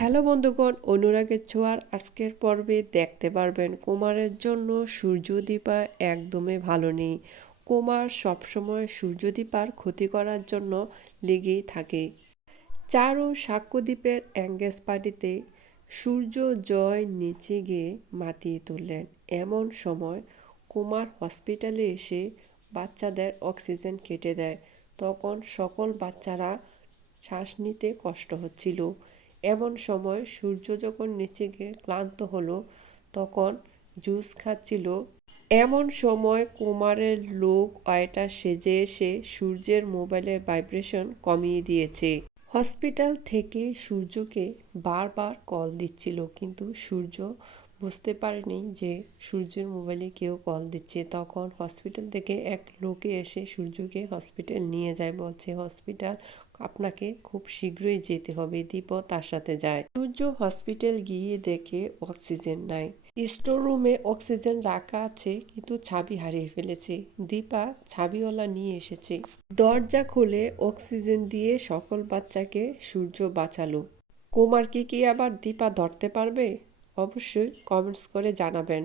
Hello বন্ধুগণ অনুরাগের ছোঁয়ার আজকের পর্বে দেখতে পারবেন কুমারের জন্য সূর্যদীপা একদমই ভালো নেই। কুমার সবসময় সূর্যদীপার ক্ষতি করার জন্য লেগেই থাকে। চারু সাক্ষ্যদ্বীপের অ্যাঙ্গেজ পার্টিতে সূর্য জয় নিচে গিয়ে মাতিয়ে তুললেন। এমন সময় কুমার হসপিটালে এসে বাচ্চাদের অক্সিজেন কেটে দেয়। তখন সকল বাচ্চারা শ্বাস নিতে কষ্ট হচ্ছিল। এমন সময় সূর্য যখন নিচে গিয়ে ক্লান্ত হলো, তখন জুস খাচ্ছিল। এমন সময় কুমারের লোক আয়টা সেজে এসে সূর্যের মোবাইলের ভাইব্রেশন কমিয়ে দিয়েছে। হসপিটাল থেকে সূর্যকে বারবার কল দিচ্ছিল, কিন্তু সূর্য বুঝতে পারেনি যে সূর্যের মোবাইলে কেউ কল দিচ্ছে। তখন হসপিটাল থেকে এক লোকে এসে সূর্যকে হসপিটাল নিয়ে যায়, বলছে, হসপিটাল, আপনাকে খুব শীঘ্রই যেতে হবে। দীপ তার সাথে যায়। সূর্য হসপিটাল গিয়ে দেখে অক্সিজেন নাই। স্টোর রুমে অক্সিজেন রাখা আছে, কিন্তু ছাবি হারিয়ে ফেলেছে। দীপা ছাবিওয়ালা নিয়ে এসেছে। দরজা খুলে অক্সিজেন দিয়ে সকল বাচ্চাকে সূর্য বাঁচালো। কুমার কি কি আবার দীপা ধরতে পারবে? অবশ্যই কমেন্টস করে জানাবেন।